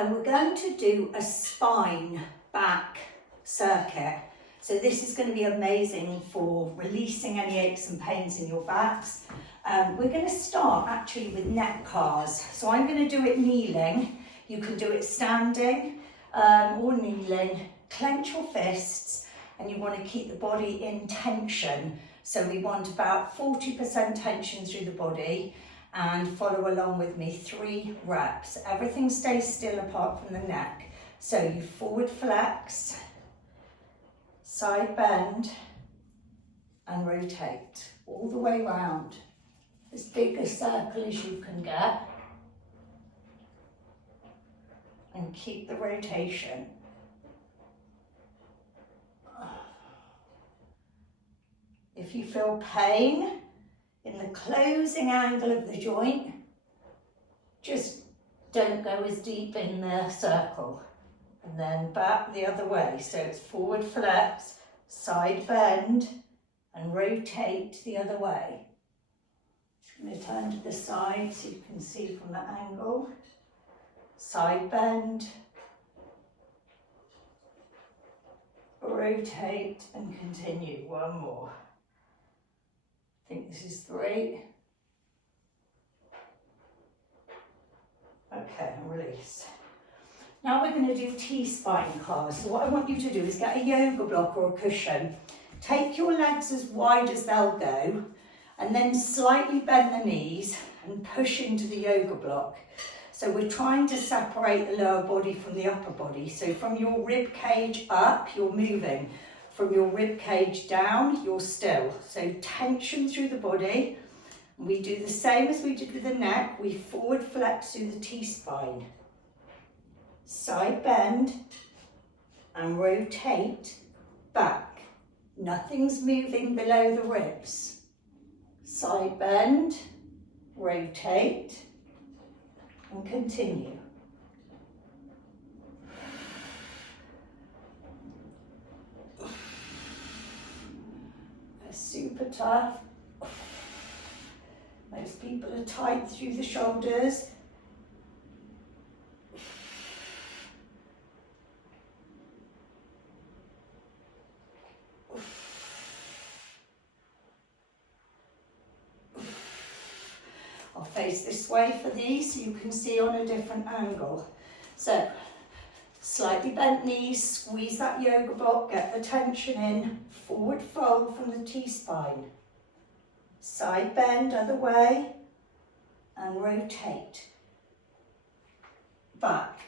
and we're going to do a spine back circuit. So this is going to be amazing for releasing any aches and pains in your backs. We're going to start actually with neck cars. So I'm going to do it kneeling. You can do it standing or kneeling. Clench your fists, and you want to keep the body in tension. So we want about 40% tension through the body, and follow along with me, 3 reps. Everything stays still apart from the neck. So you forward flex, side bend, and rotate all the way round. As big a circle as you can get. And keep the rotation. If you feel pain in the closing angle of the joint, just don't go as deep in the circle. And then back the other way. So it's forward flex, side bend, and rotate the other way. I'm going to turn to the side so you can see from that angle. Side bend, rotate, and continue. One more. I think this is 3. Okay, and release. Now we're going to do T-spine cars. So what I want you to do is get a yoga block or a cushion. Take your legs as wide as they'll go, and then slightly bend the knees and push into the yoga block. So we're trying to separate the lower body from the upper body. So from your rib cage up, you're moving. From your rib cage down, you're still. So tension through the body. And we do the same as we did with the neck. We forward flex through the T-spine. Side bend and rotate back. Nothing's moving below the ribs. Side bend, rotate, and continue. They're super tough. Most people are tight through the shoulders. I'll face this way for these so you can see on a different angle. So, slightly bent knees, squeeze that yoga block, get the tension in, forward fold from the T-spine. Side bend other way, and rotate. Back.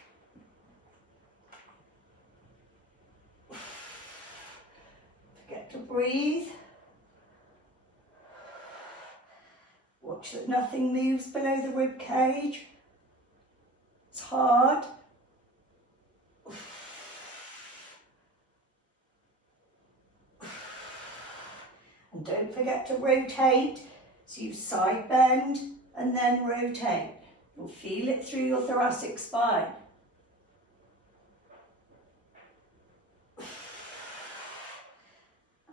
Forget to breathe. Watch that nothing moves below the rib cage. It's hard. And don't forget to rotate. So you side bend and then rotate. You'll feel it through your thoracic spine.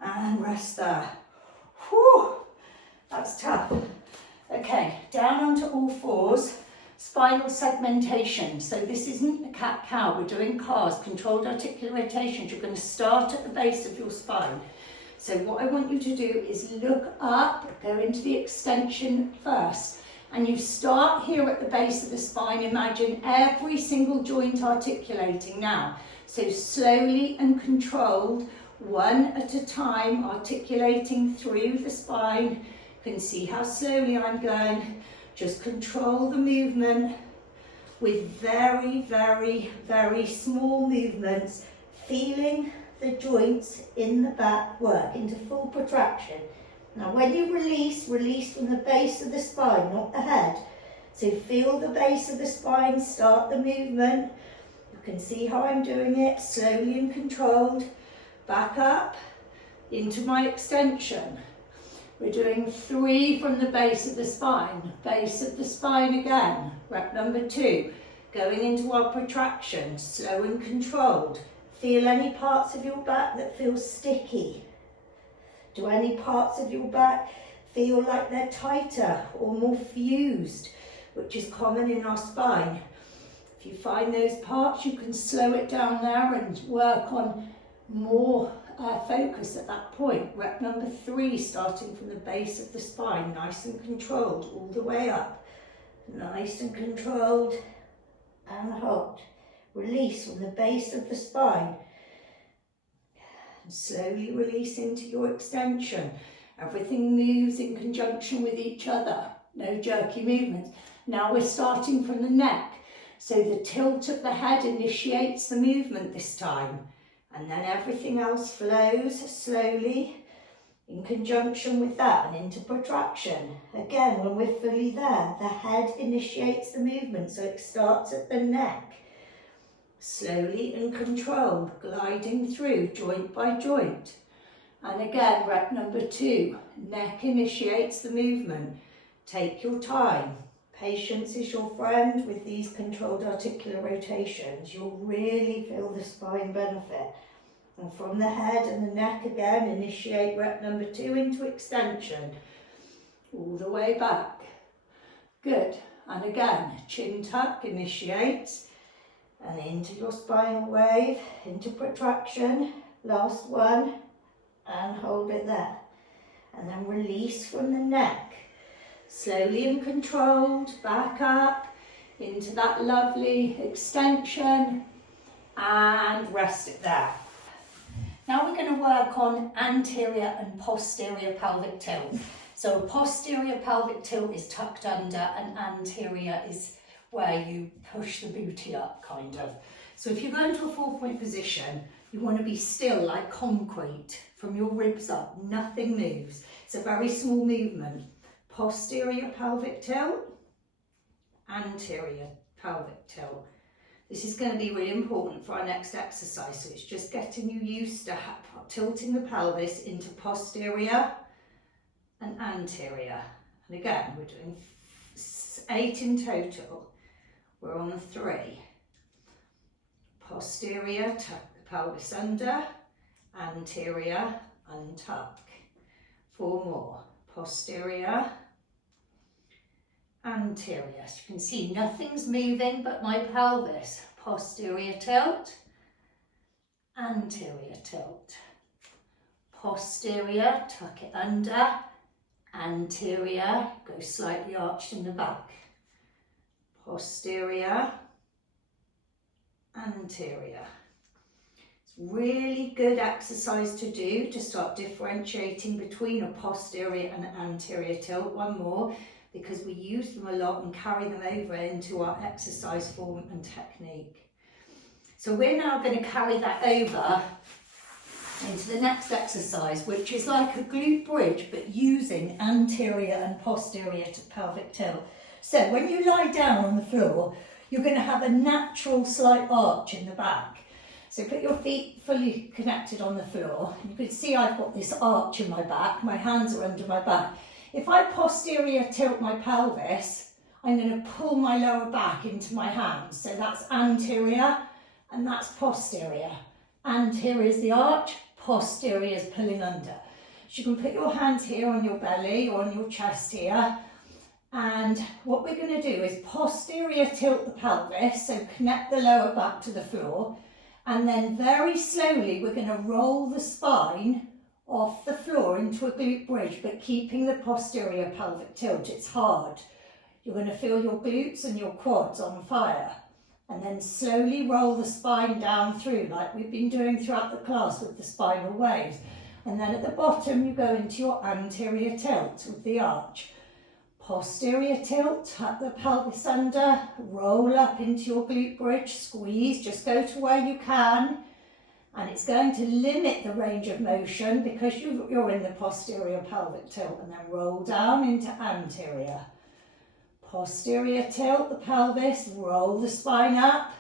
And rest there. Whew, that's tough. Okay, down onto all fours, spinal segmentation. So this isn't a cat-cow, we're doing cars, controlled articular rotations. You're going to start at the base of your spine. So what I want you to do is look up, go into the extension first. And you start here at the base of the spine, imagine every single joint articulating now. So slowly and controlled, one at a time, articulating through the spine. You can see how slowly I'm going. Just control the movement with very, very, very small movements, feeling the joints in the back work into full protraction. Now when you release from the base of the spine, not the head. So feel the base of the spine, start the movement. You can see how I'm doing it, slowly and controlled. Back up into my extension. We're doing 3 from the base of the spine. Base of the spine again. Rep number 2. Going into our protraction, slow and controlled. Feel any parts of your back that feel sticky. Do any parts of your back feel like they're tighter or more fused, which is common in our spine? If you find those parts, you can slow it down there and work on more focus at that point. Rep number 3, starting from the base of the spine, nice and controlled, all the way up. Nice and controlled, and hold. Release from the base of the spine. And slowly release into your extension. Everything moves in conjunction with each other. No jerky movements. Now we're starting from the neck. So the tilt of the head initiates the movement this time. And then everything else flows slowly in conjunction with that and into protraction. Again, when we're fully there, the head initiates the movement. So it starts at the neck. Slowly and controlled, gliding through joint by joint. And again, rep number 2, neck initiates the movement. Take your time. Patience is your friend with these controlled articular rotations. You'll really feel the spine benefit. And from the head and the neck again, initiate rep number 2 into extension. All the way back. Good. And again, chin tuck initiates. And into your spinal wave, into protraction. Last one. And hold it there. And then release from the neck. Slowly and controlled, back up into that lovely extension and rest it there. Now we're going to work on anterior and posterior pelvic tilt. So posterior pelvic tilt is tucked under and anterior is where you push the booty up, kind of. So if you go into a 4-point position, you want to be still like concrete from your ribs up. Nothing moves. It's a very small movement. Posterior pelvic tilt, anterior pelvic tilt. This is going to be really important for our next exercise. So it's just getting you used to tilting the pelvis into posterior and anterior. And again, we're doing 8 in total. We're on 3. Posterior, tuck the pelvis under, anterior, untuck. 4 more. Posterior, anterior. So you can see nothing's moving but my pelvis. Posterior tilt, anterior tilt. Posterior, tuck it under, anterior, go slightly arched in the back. Posterior, anterior. It's really good exercise to do to start differentiating between a posterior and anterior tilt. One more, because we use them a lot and carry them over into our exercise form and technique. So we're now going to carry that over into the next exercise, which is like a glute bridge, but using anterior and posterior to pelvic tilt. So when you lie down on the floor, you're going to have a natural slight arch in the back. So put your feet fully connected on the floor. You can see I've got this arch in my back. My hands are under my back. If I posterior tilt my pelvis, I'm going to pull my lower back into my hands. So that's anterior and that's posterior. Anterior is the arch, posterior is pulling under. So you can put your hands here on your belly or on your chest here. And what we're going to do is posterior tilt the pelvis, so connect the lower back to the floor. And then very slowly we're going to roll the spine off the floor into a glute bridge, but keeping the posterior pelvic tilt. It's hard. You're going to feel your glutes and your quads on fire. And then slowly roll the spine down through, like we've been doing throughout the class with the spinal waves. And then at the bottom you go into your anterior tilt with the arch. Posterior tilt, tuck the pelvis under, roll up into your glute bridge, squeeze, just go to where you can. And it's going to limit the range of motion because you're in the posterior pelvic tilt, and then roll down into anterior. Posterior tilt the pelvis, roll the spine up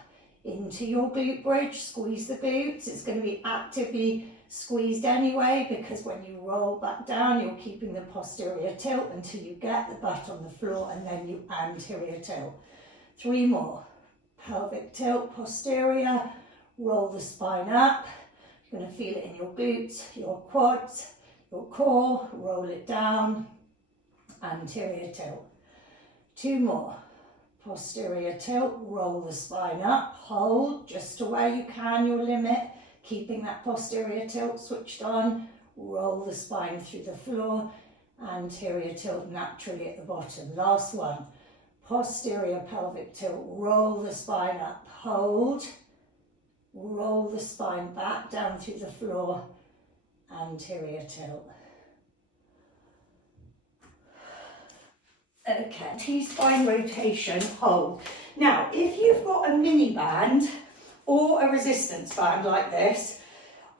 into your glute bridge, squeeze the glutes. It's going to be actively squeezed anyway because when you roll back down, you're keeping the posterior tilt until you get the butt on the floor, and then you anterior tilt. 3 more. Pelvic tilt, posterior. Roll the spine up. You're going to feel it in your glutes, your quads, your core. Roll it down. Anterior tilt. 2 more. Posterior tilt, roll the spine up, hold just to where you can, your limit, keeping that posterior tilt switched on, roll the spine through the floor, anterior tilt naturally at the bottom. Last one, posterior pelvic tilt, roll the spine up, hold, roll the spine back down through the floor, anterior tilt. Okay, T-spine rotation, hold. Now, if you've got a mini band or a resistance band like this,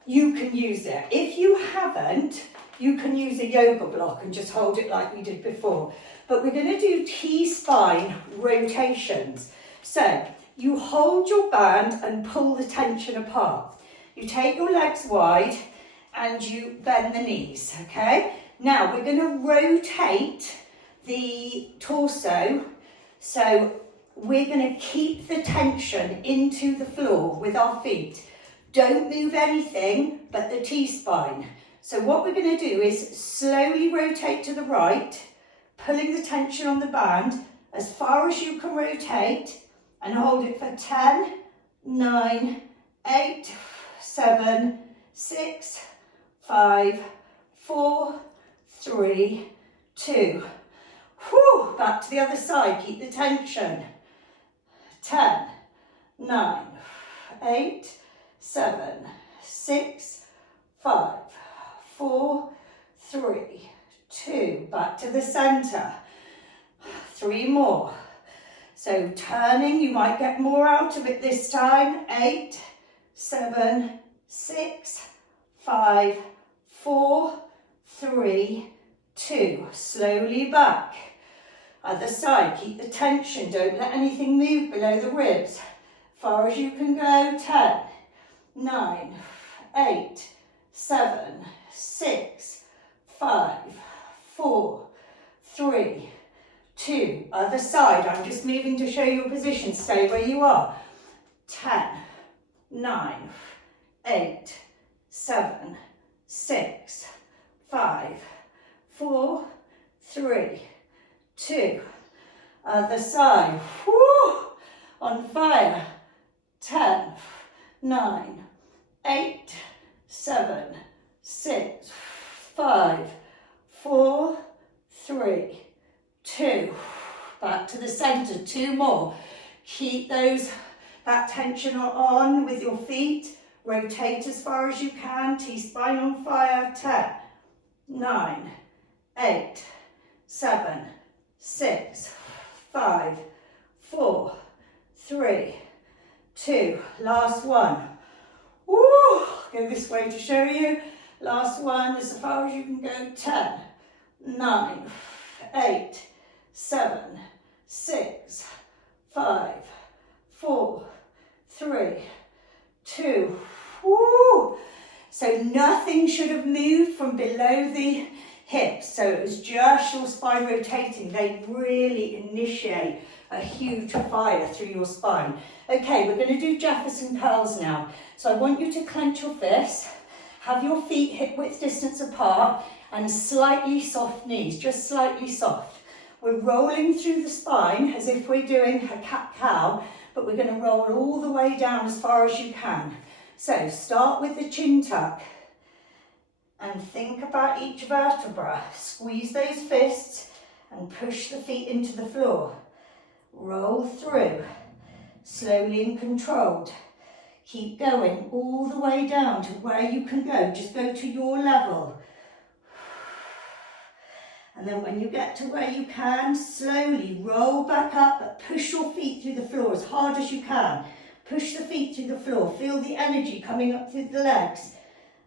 you can use it. If you haven't, you can use a yoga block and just hold it like we did before. But we're going to do T-spine rotations. So, you hold your band and pull the tension apart. You take your legs wide and you bend the knees, okay? Now, we're going to rotate the torso, so we're going to keep the tension into the floor with our feet. Don't move anything but the T-spine. So what we're going to do is slowly rotate to the right, pulling the tension on the band as far as you can rotate, and hold it for 10, 9, 8, 7, 6, 5, 4, 3, 2. Whew, back to the other side, keep the tension. 10, 9, 8, 7, 6, 5, 4, 3, 2. Back to the centre. 3 more. So turning, you might get more out of it this time. 8, 7, 6, 5, 4, 3, 2. Slowly back. Other side, keep the tension, don't let anything move below the ribs. Far as you can go, 10, 9, 8, 7, 6, 5, 4, 3, 2. Other side, I'm just moving to show you a position, stay where you are. 10, 9, 8, 7, 6, 5, 4, 3, 2. Other side. Woo! On fire. 10, 9, 8, 7, 6, 5, 4, 3, 2. Back to the centre. 2 more. Keep that tension on with your feet. Rotate as far as you can. T-spine on fire. 10, 9, 8, 7, 6, 5, 4, 3, 2. Last one. Woo! Go this way to show you. Last one, as far as you can go. 10, 9, 8, 7, 6, 5, 4, 3, 2. Woo! So nothing should have moved from below the hips. So it was just your spine rotating. They really initiate a huge fire through your spine. Okay, we're going to do Jefferson curls now. So I want you to clench your fists, have your feet hip width distance apart, and slightly soft knees, just slightly soft. We're rolling through the spine as if we're doing a cat-cow, but we're going to roll all the way down as far as you can. So start with the chin tuck and think about each vertebra. Squeeze those fists and push the feet into the floor. Roll through, slowly and controlled. Keep going all the way down to where you can go. Just go to your level. And then when you get to where you can, slowly roll back up, but push your feet through the floor as hard as you can. Push the feet through the floor. Feel the energy coming up through the legs.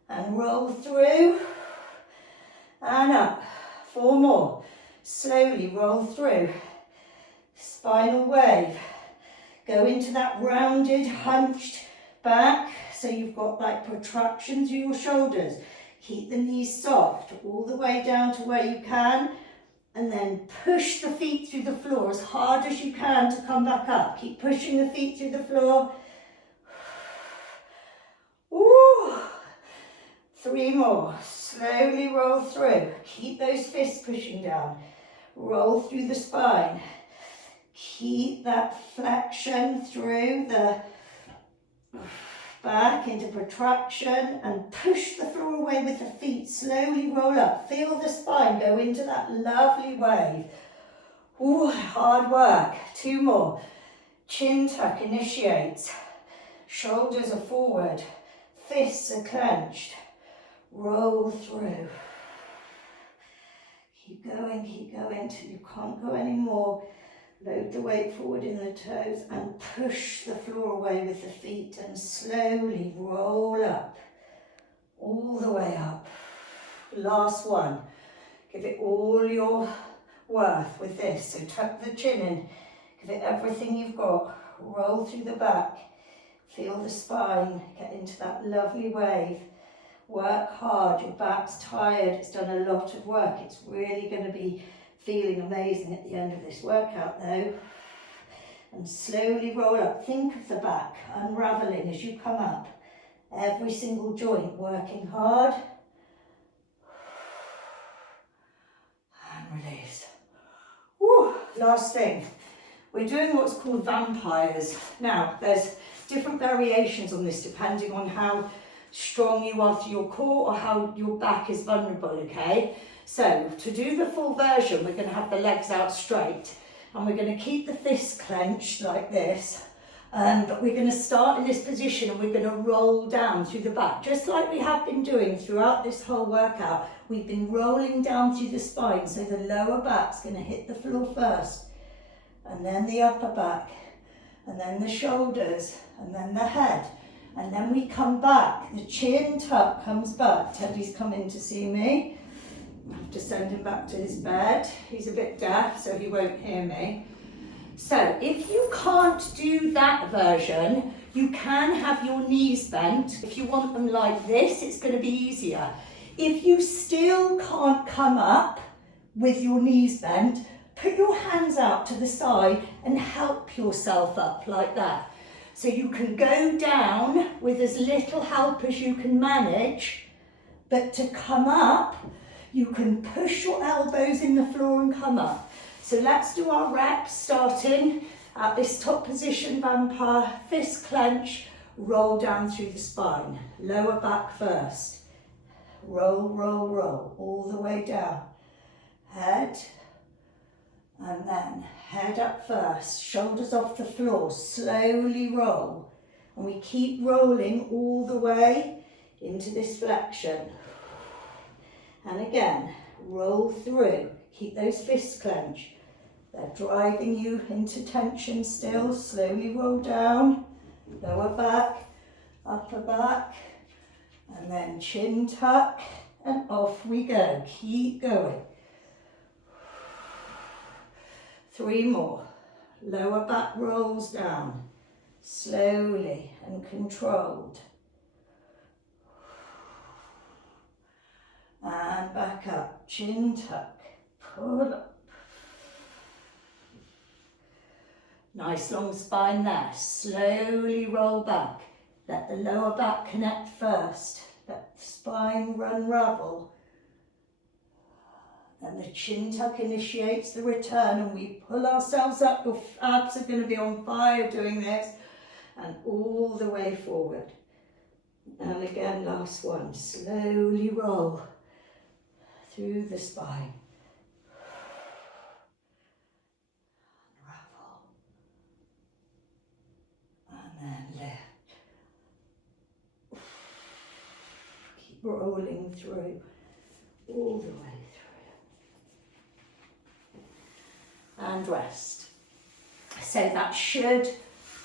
And roll through. And up. 4 more. Slowly roll through. Spinal wave. Go into that rounded, hunched back. So you've got like protraction through your shoulders. Keep the knees soft all the way down to where you can, and then push the feet through the floor as hard as you can to come back up. Keep pushing the feet through the floor. Woo! 3 more. Slowly roll through. Keep those fists pushing down. Roll through the spine. Keep that flexion through the back into protraction and push the floor away with the feet. Slowly roll up. Feel the spine go into that lovely wave. Ooh, hard work. 2 more. Chin tuck initiates. Shoulders are forward. Fists are clenched. Roll through. Keep going till you can't go anymore. Load the weight forward in the toes and push the floor away with the feet and slowly roll up, all the way up. Last one. Give it all your worth with this. So tuck the chin in, give it everything you've got. Roll through the back, feel the spine, get into that lovely wave. Work hard, your back's tired, it's done a lot of work. It's really going to be feeling amazing at the end of this workout though. And slowly roll up. Think of the back unravelling as you come up. Every single joint working hard. And release. Woo. Last thing. We're doing what's called vampires. Now, there's different variations on this depending on how strong you are through your core or how your back is vulnerable, okay? So, to do the full version, we're going to have the legs out straight and we're going to keep the fists clenched like this. But we're going to start in this position and we're going to roll down through the back, just like we have been doing throughout this whole workout. We've been rolling down through the spine, so the lower back's going to hit the floor first, and then the upper back, and then the shoulders, and then the head. And then we come back, the chin tuck comes back. Teddy's come in to see me. I have to send him back to his bed. He's a bit deaf, so he won't hear me. So if you can't do that version, you can have your knees bent. If you want them like this, it's going to be easier. If you still can't come up with your knees bent, put your hands out to the side and help yourself up like that. So you can go down with as little help as you can manage, but to come up, you can push your elbows in the floor and come up. So let's do our reps, starting at this top position, vampire, fist clench, roll down through the spine. Lower back first. Roll, roll, roll, all the way down. Head, and then head up first, shoulders off the floor, slowly roll. And we keep rolling all the way into this flexion. And again, roll through. Keep those fists clenched. They're driving you into tension still. Slowly roll down. Lower back, upper back. And then chin tuck. And off we go. Keep going. 3 more. Lower back rolls down. Slowly and controlled. And back up, chin tuck, pull up. Nice long spine there. Slowly roll back. Let the lower back connect first. Let the spine unravel. And the chin tuck initiates the return and we pull ourselves up. Your abs are going to be on fire doing this. And all the way forward. And again, last one. Slowly roll through the spine. Unravel. And then lift. Keep rolling through, all the way through. And rest. So that should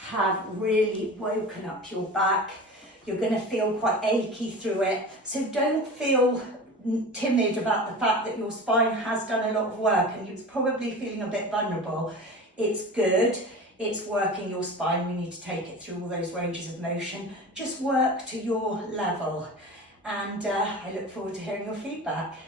have really woken up your back. You're going to feel quite achy through it. So don't feel timid about the fact that your spine has done a lot of work and you're probably feeling a bit vulnerable. It's good. It's working your spine. We need to take it through all those ranges of motion. Just work to your level. And I look forward to hearing your feedback.